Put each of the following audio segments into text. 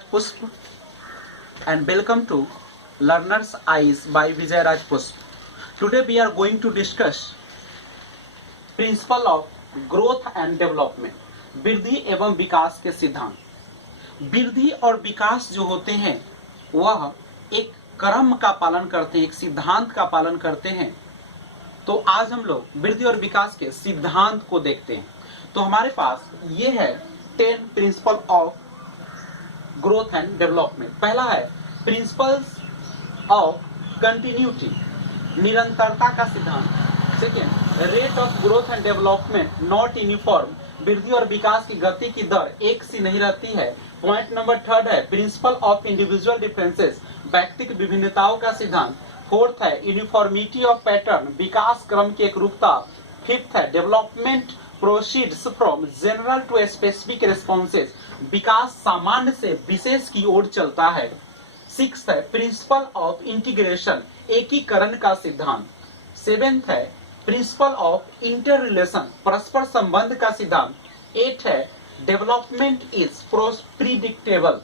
Raj Pushp and welcome to Learner's Eyes by Vijay Raj Pushp. Today we are going to discuss principle of growth and development. वृद्धि एवं विकास के सिद्धांत. वृद्धि और विकास जो होते हैं वह एक क्रम का पालन करते हैं, एक सिद्धांत का पालन करते हैं. तो आज हम लोग वृद्धि और विकास के सिद्धांत को देखते हैं. तो हमारे पास ये है 10 principle of growth and development. पहला है प्रिंसिपल्स ऑफ कंटिन्यूटी, निरंतरता का सिद्धांत. Second, rate of growth and development not uniform, वृद्धि और विकास की गति की दर एक सी नहीं रहती है. पॉइंट नंबर थर्ड है प्रिंसिपल ऑफ इंडिविजुअल डिफरेंसेस, व्यक्तिगत विभिन्नताओं का सिद्धांत. फोर्थ है यूनिफॉर्मिटी ऑफ पैटर्न, विकास क्रम की एकरूपता. फिफ्थ है development proceeds from general to specific responses, विकास सामान्य से विशेष की ओर चलता है. सिक्स्थ है प्रिंसिपल ऑफ इंटीग्रेशन, एकीकरण का सिद्धांत. सेवेंथ है प्रिंसिपल ऑफ इंटर रिलेशन, परस्पर संबंध का सिद्धांत. एट है डेवलपमेंट इज प्रीडिक्टेबल,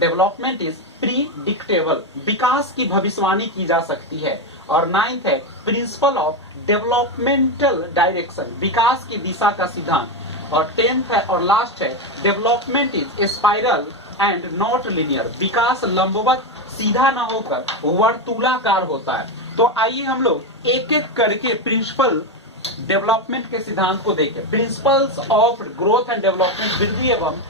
डेवलपमेंट इज प्रीडिक्टेबल, विकास की भविष्यवाणी की जा सकती है. और नाइन्थ है प्रिंसिपल ऑफ डेवलपमेंटल डायरेक्शन, विकास की दिशा का सिद्धांत. और टेंथ है और लास्ट है development is spiral and not linear, विकास लंबवत सीधा न होकर वर्तुलाकार होता है. तो आइए हम लोग एक एक करके प्रिंसिपल डेवलपमेंट के सिद्धांत को देखें. Principles of growth and development, वृद्धि एवं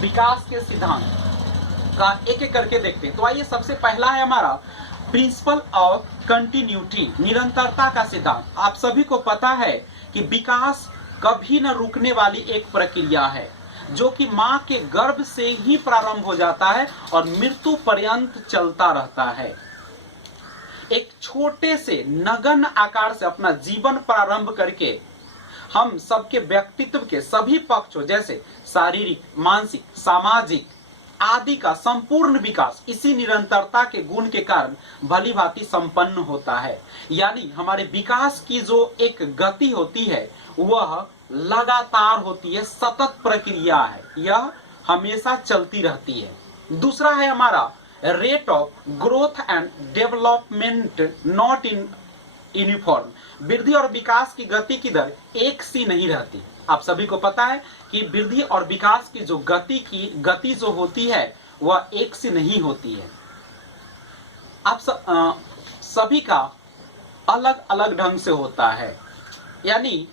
विकास के सिद्धांत का एक एक करके देखते हैं. तो आइए सबसे पहला है हमारा प्रिंसिपल ऑफ कंटिन्यूटी, निरंतरता का सिद्धांत. आप सभी को पता है कि विकास कभी न रुकने वाली एक प्रक्रिया है जो कि मां के गर्भ से ही प्रारंभ हो जाता है और मृत्यु पर्यंत चलता रहता है. एक छोटे से नगण्य आकार से अपना जीवन प्रारंभ करके हम सबके व्यक्तित्व के सभी पक्षों जैसे शारीरिक, मानसिक, सामाजिक आदि का संपूर्ण विकास इसी निरंतरता के गुण के कारण भली भांति संपन्न होता है. यानी हमारे विकास की जो एक गति होती है वह लगातार होती है, सतत प्रक्रिया है, यह हमेशा चलती रहती है. दूसरा है हमारा rate of growth and development not in uniform, वृद्धि और विकास की गति की दर एक सी नहीं रहती. आप सभी को पता है कि वृद्धि और विकास की जो गति जो होती है वह एक सी नहीं होती है. आप सभी का अलग अलग ढंग से होता है. यानी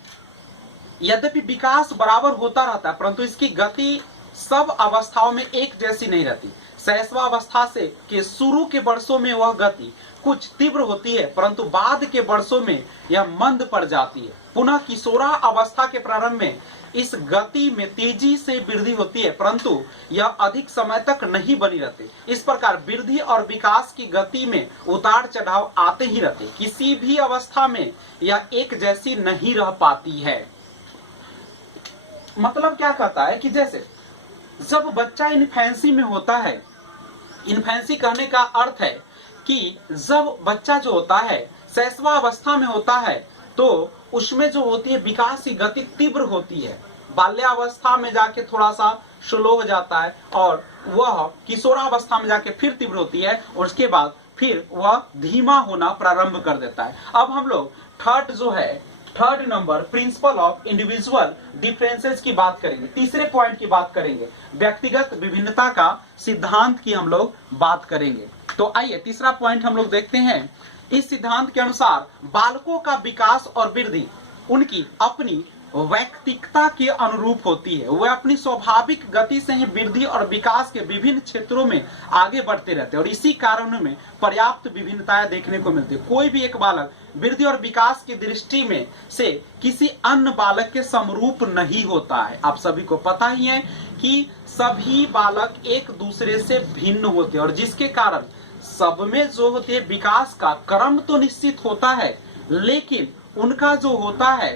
यद्यपि विकास बराबर होता रहता है परंतु इसकी गति सब अवस्थाओं में एक जैसी नहीं रहती. शैशवावस्था से के शुरू के वर्षों में वह गति कुछ तीव्र होती है परंतु बाद के वर्षों में यह मंद पड़ जाती है. पुनः किशोरा अवस्था के प्रारंभ में इस गति में तेजी से वृद्धि होती है परंतु यह अधिक समय तक नहीं बनी रहती. इस प्रकार वृद्धि और विकास की गति में उतार चढ़ाव आते ही रहते. किसी भी अवस्था में यह एक जैसी नहीं रह पाती है. मतलब क्या कहता है कि जैसे जब बच्चा इन्फेंसी में होता है, इन्फेंसी कहने का अर्थ है कि जब बच्चा जो होता है शैशवावस्था में होता है तो उसमें जो होती है विकास की गति तीव्र होती है. बाल्यावस्था में जाके थोड़ा सा स्लो हो जाता है और वह किशोरावस्था में जाके फिर तीव्र होती है और उसके बाद फिर वह धीमा होना प्रारंभ कर देता है. अब हम लोग third number principle of individual differences की बात करेंगे. तीसरे पॉइंट की बात करेंगे, व्यक्तिगत विभिन्नता का सिद्धांत की हम लोग बात करेंगे. तो आइए तीसरा पॉइंट हम लोग देखते हैं. इस सिद्धांत के अनुसार बालकों का विकास और वृद्धि उनकी अपनी व्यक्तिकता के अनुरूप होती है. वह अपनी स्वाभाविक गति से ही वृद्धि और विकास के विभिन्न क्षेत्रों में आगे बढ़ते रहते हैं और इसी कारण में पर्याप्त विभिन्नताएं देखने को मिलती है. कोई भी एक बालक वृद्धि और विकास की दृष्टि में से किसी अन्य बालक के समरूप नहीं होता है. आप सभी को पता ही है कि सभी बालक एक दूसरे से भिन्न होते हैं और जिसके कारण सब में जो होती है विकास का क्रम तो निश्चित होता है लेकिन उनका जो होता है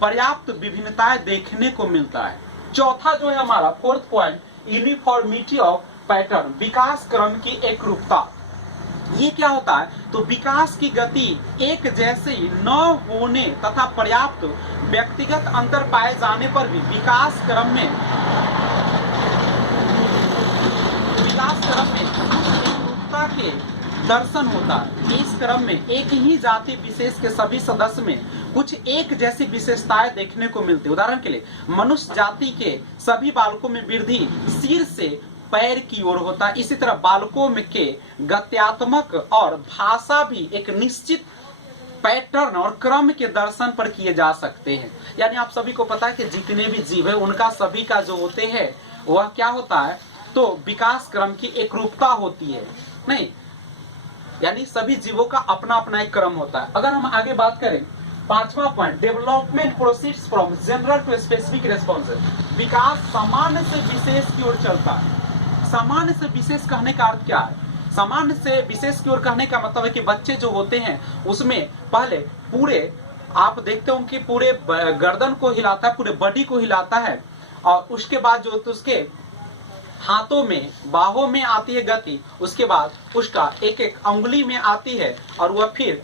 पर्याप्त विभिन्नताएं देखने को मिलता है. चौथा जो है हमारा fourth point, uniformity of pattern, विकास क्रम की एकरूपता. ये क्या होता है? तो विकास की गति एक जैसे न होने तथा पर्याप्त व्यक्तिगत अंतर पाए जाने पर भी विकास क्रम में विकास क्रम में एकरूपता के दर्शन होता है। इस क्रम में एक ही जाति विशेष के सभी सदस्य में कुछ एक जैसी विशेषताएं देखने को मिलती है। उदाहरण के लिए मनुष्य जाति के सभी बालकों में वृद्धि सिर से पैर की ओर होता है। इसी तरह बालकों में के गत्यात्मक और भाषा भी एक निश्चित पैटर्न और क्रम के दर्शन पर किए जा सकते हैं। यानी आप सभी को पता है कि जितने भी जीव है उनका सभी का जो होते हैं वह क्या होता है, तो विकास क्रम की एक रूपता होती है, नहीं, यानी सभी जीवों का अपना अपना एक क्रम होता है। अगर हम आगे बात करें, पांचवा point, development proceeds from general to specific responses. विकास सामान्य से विशेष की ओर चलता है। सामान्य से विशेष कहने का अर्थ क्या है? सामान्य से विशेष की ओर कहने का मतलब है कि बच्चे जो होते हैं उसमें पहले पूरे, आप देखते हो कि पूरे गर्दन को हिलाता है, पूरे बॉडी को हिलाता है, और उसके बाद जो तो उसके हाथों में, बाहों में आती है गति, उसके बाद उसका एक एक अंगुली में आती है, और वह फिर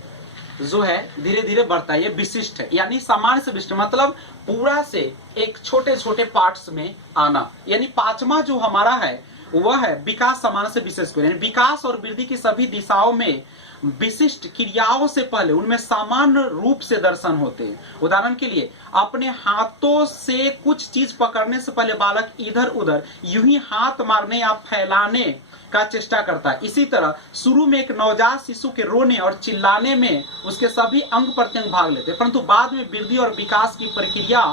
जो है धीरे धीरे बढ़ता है। ये विशिष्ट है, यानी सामान्य से विशिष्ट मतलब पूरा से एक छोटे छोटे पार्ट्स में आना। यानी पांचवा जो हमारा है वह है विकास सामान्य से विशेष को, यानी विकास और वृद्धि की सभी दिशाओं में विशिष्ट क्रियाओं से पहले उनमें सामान्य रूप से दर्शन होते हैं। उदाहरण के लिए अपने हाथों से कुछ चीज पकड़ने से पहले बालक इधर उधर यूं ही हाथ मारने या फैलाने का चेष्टा करता है। इसी तरह शुरू में एक नवजात शिशु के रोने और चिल्लाने में उसके सभी अंग प्रत्यंग भाग लेते हैं, परंतु बाद में वृद्धि और विकास की प्रक्रिया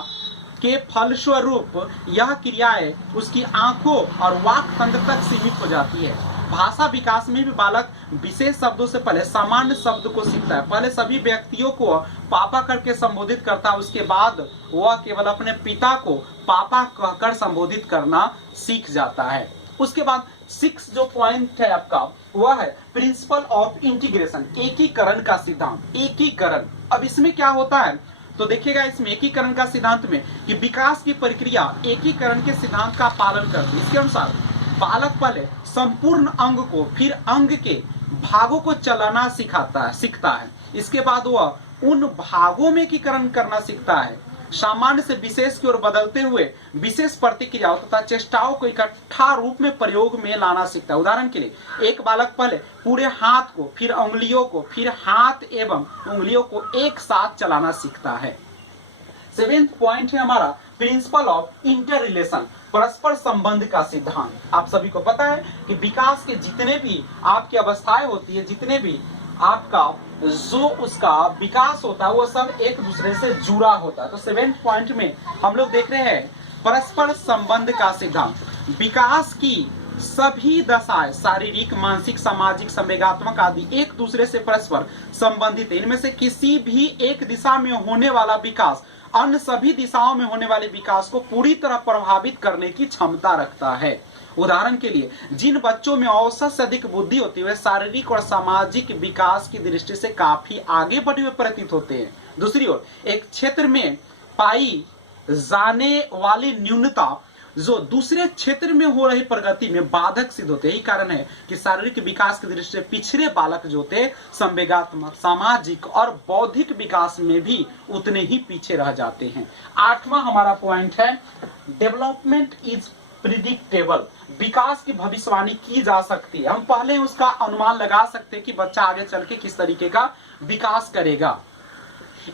के फलस्वरूप यह क्रियाएं उसकी आंखों और वाक तंत्र तक सीमित हो जाती है। भाषा विकास में भी बालक विशेष शब्दों से पहले सामान्य शब्द को सीखता है। पहले सभी व्यक्तियों को पापा करके संबोधित करता है, उसके बाद वह केवल अपने पिता को पापा कहकर संबोधित करना सीख जाता है। उसके बाद 6 जो पॉइंट है आपका वह है प्रिंसिपल ऑफ इंटीग्रेशन, एकीकरण का सिद्धांत। एकीकरण, अब इसमें क्या होता है तो देखिएगा, इसमें एकीकरण का सिद्धांत में कि विकास की प्रक्रिया एकीकरण के सिद्धांत का पालन करती है। इसके अनुसार बालक पहले संपूर्ण अंग को, फिर अंग के भागों को चलाना सीखता है। इसके बाद वह उन भागों में एकीकरण करना सीखता है। सामान्य से विशेष की ओर बदलते हुए विशेष प्रतिक्रियाओं तथा चेष्टाओं को इकट्ठा रूप में प्रयोग में लाना सीखता है। उदाहरण के लिए एक बालक पहले पूरे हाथ को, फिर उंगलियों को, फिर हाथ एवं उंगलियों को एक साथ चलाना सीखता है। 7th पॉइंट है हमारा प्रिंसिपल ऑफ इंटर रिलेशन, परस्पर संबंध का सिद्धांत। आप सभी को पता है कि विकास के जितने भी आपकी अवस्थाएं होती है, जितने भी आपका जो उसका विकास होता है वो सब एक दूसरे से जुड़ा होता है। तो 7th पॉइंट में हम लोग देख रहे हैं परस्पर संबंध का सिद्धांत। विकास की सभी दशाएं शारीरिक, मानसिक, सामाजिक, संवेगात्मक आदि एक दूसरे से परस्पर संबंधित है। इनमें से किसी भी एक दिशा में होने वाला विकास अन्य सभी दिशाओं में होने वाले विकास को पूरी तरह प्रभावित करने की क्षमता रखता है। उदाहरण के लिए जिन बच्चों में औसत से अधिक बुद्धि होती है वे शारीरिक और सामाजिक विकास की दृष्टि से काफी आगे बढ़े हुए प्रतीत होते हैं। दूसरी ओर एक क्षेत्र में पाई जाने वाली न्यूनता जो दूसरे क्षेत्र में हो रही प्रगति में बाधक सिद्ध होते हैं। यही कारण है कि शारीरिक विकास की दृष्टि से पिछड़े बालक जो होते हैं संवेगात्मक, सामाजिक और बौद्धिक विकास में भी उतने ही पीछे रह जाते हैं। 8वां हमारा पॉइंट है डेवलपमेंट इज प्रिडिक्टेबल, विकास की भविष्यवाणी की जा सकती है। हम पहले उसका अनुमान लगा सकते हैं कि बच्चा आगे चल के किस तरीके का विकास करेगा।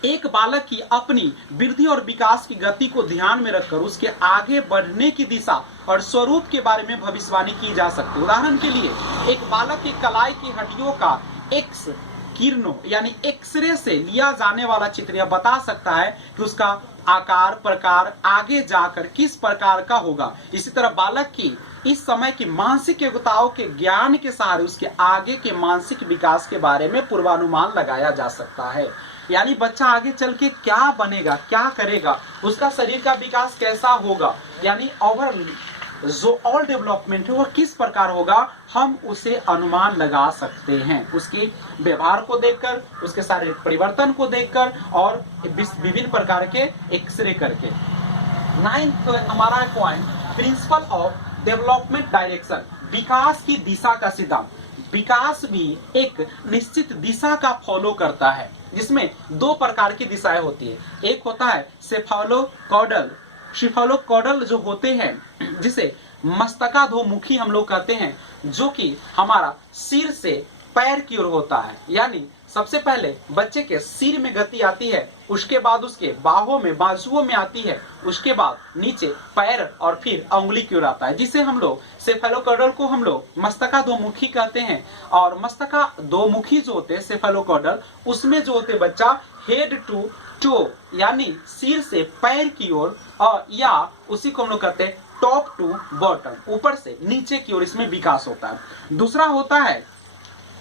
एक बालक की अपनी वृद्धि और विकास की गति को ध्यान में रखकर उसके आगे बढ़ने की दिशा और स्वरूप के बारे में भविष्यवाणी की जा सकती है। उदाहरण के लिए एक बालक की कलाई की हड्डियों का एक्स किरणों यानी एक्सरे से लिया जाने वाला चित्र यह बता सकता है कि उसका आकार प्रकार आगे जाकर किस प्रकार का होगा। इसी तरह बालक की इस समय की मानसिक योग्यताओं के ज्ञान के सहारे उसके आगे के मानसिक विकास के बारे में पूर्वानुमान लगाया जा सकता है। यानी बच्चा आगे चल के क्या बनेगा, क्या करेगा, उसका शरीर का विकास कैसा होगा, यानी ओवरऑल जो ऑल डेवलपमेंट है वह किस प्रकार होगा, हम उसे अनुमान लगा सकते हैं उसके व्यवहार को देखकर, उसके शारीरिक परिवर्तन को देखकर और विभिन्न प्रकार के एक्सरे करके। 9th हमारा point principle of development direction, विकास की दिशा का सिद्धांत। विकास भी एक निश्चित दिशा का फॉलो करता है जिसमें 2 प्रकार की दिशाएं होती है। एक होता है सेफालोकॉर्डल जो होते हैं जिसे मस्तकाधोमुखी हम लोग कहते हैं, जो कि हमारा सिर से पैर की ओर होता है। यानी सबसे पहले बच्चे के सिर में गति आती है, उसके बाद उसके बाहों में, बाजुओं में आती है, उसके बाद नीचे पैर और फिर उंगली की ओर आता है, जिसे हम लोग सेफेलोकॉर्डल को हम लोग मस्तकाधोमुखी कहते हैं। और मस्तकाधोमुखी जो होते हैं सेफेलोकॉर्डल, उसमें जो होते बच्चा हेड टू टो यानी सिर से पैर की ओर, और या उसी को हम लोग कहते हैं टॉप टू बॉटम, ऊपर से नीचे की ओर इसमें विकास होता है। दूसरा होता है,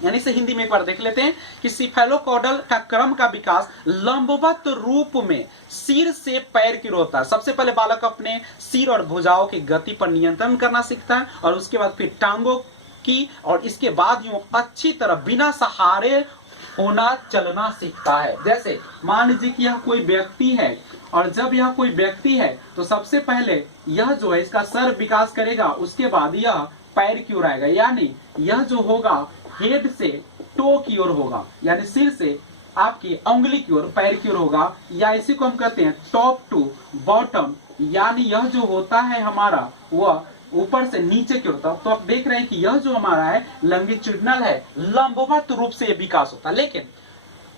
यानी से हिंदी में एक बार देख लेते हैं कि सेफेलोकॉर्डल का क्रम का विकास लंबवत रूप में सिर से पैर की ओर होता है। सबसे पहले बालक अपने सिर और भुजाओं की गति पर नियंत्रण करना सीखता है, और उसके बाद फिर टांगों की, और इसके बाद यूं अच्छी तरह बिना सहारे होना चलना सीखता है। जैसे मान लीजिए कि यह कोई व्यक्ति है, और जब यह कोई व्यक्ति है तो सबसे पहले यह जो है इसका सर विकास करेगा, उसके बाद यह पैर की ओर आएगा, यानी यह जो होगा हेड से टो की ओर होगा, यानी सिर से आपकी उंगली की ओर, पैर की ओर होगा, या इसी को हम कहते हैं टॉप टू बॉटम, यानी यह जो होता है हमारा वह ऊपर से नीचे की ओर। तो आप देख रहे हैं कि यह जो हमारा है लॉन्गिट्यूडिनल है, लंबवत रूप से विकास होता है। लेकिन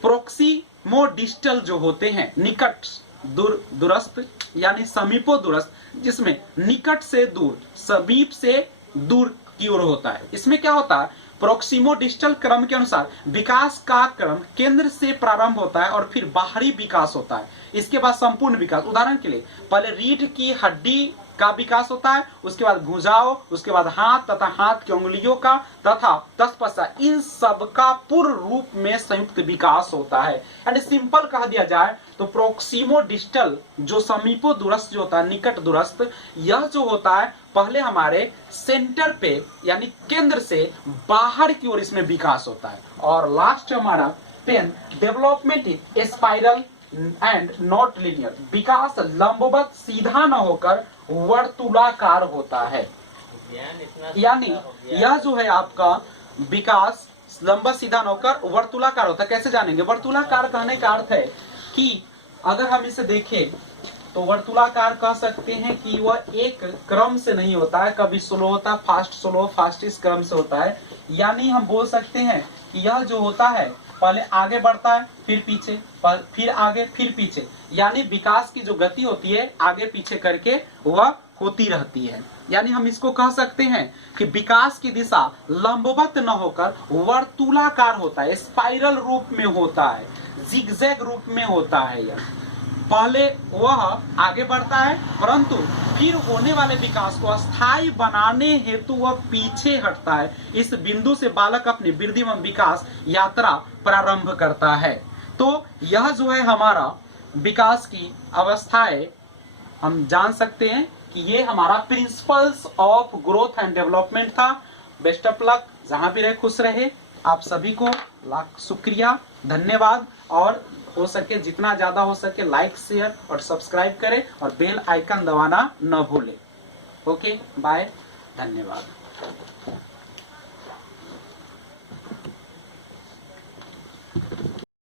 प्रोक्सिमोडिस्टल जो होते हैं, निकट दूरस्थ यानी समीपो दूरस्थ, जिसमें निकट से दूर, समीप से दूर की ओर होता है। इसमें क्या होता है, प्रोक्सिमोडिस्टल क्रम के अनुसार विकास का क्रम केंद्र से प्रारंभ होता है और फिर बाहरी विकास होता है, इसके बाद संपूर्ण विकास। उदाहरण के लिए पहले रीढ़ की हड्डी का विकास होता है, उसके बाद भुजाओं, उसके बाद हाथ तथा हाथ की उंगलियों का, तथा तत्पश्चात इन सब का पूर्ण रूप में संयुक्त विकास होता है। यानी सिंपल कह दिया जाए तो प्रोक्सिमोडिस्टल जो समीपो दूरस्थ जो होता है, निकट दूरस्थ, यह जो होता है पहले हमारे सेंटर पे यानी केंद्र से बाहर की ओर इसमें विकास होता है। और लास्ट हमारा 10 development is spiral and not linear, विकास लंबवत सीधा न होकर वर्तुलाकार होता है। यानी यह जो है आपका विकास लंबा सीधा न होकर वर्तुलाकार होता है। कैसे जानेंगे? वर्तुलाकार कहने का अर्थ है कि अगर हम इसे देखें तो वर्तुलाकार कह सकते हैं कि वह एक क्रम से नहीं होता है, कभी स्लो होता है, फास्ट स्लो, फास्ट इस क्रम से होता है। यानी हम बोल सकते हैं कि यह जो होता है पहले आगे बढ़ता है, फिर पीछे, फिर आगे, फिर पीछे, यानी विकास की जो गति होती है आगे पीछे करके वह होती रहती है। यानी हम इसको कह सकते हैं कि विकास की दिशा लंबवत न होकर वर्तुलाकार होता है, स्पाइरल रूप में होता है, जिगजैग रूप में होता है। यह पहले वह आगे बढ़ता है, परंतु फिर होने वाले विकास को स्थायी बनाने हेतु वह पीछे हटता है। इस बिंदु से बालक अपनी वृद्धि एवं विकास यात्रा प्रारंभ करता है। तो यह जो है हमारा विकास की अवस्थाएं हम जान सकते हैं कि ये हमारा principles of growth and development था। बेस्ट ऑफ लक, जहां भी रहे खुश रहे। आप सभी को लाख शुक्रिया, धन्यवाद। और हो सके जितना ज्यादा हो सके लाइक, शेयर और सब्सक्राइब करें, और बेल आइकन दबाना न भूलें। ओके, बाय, धन्यवाद।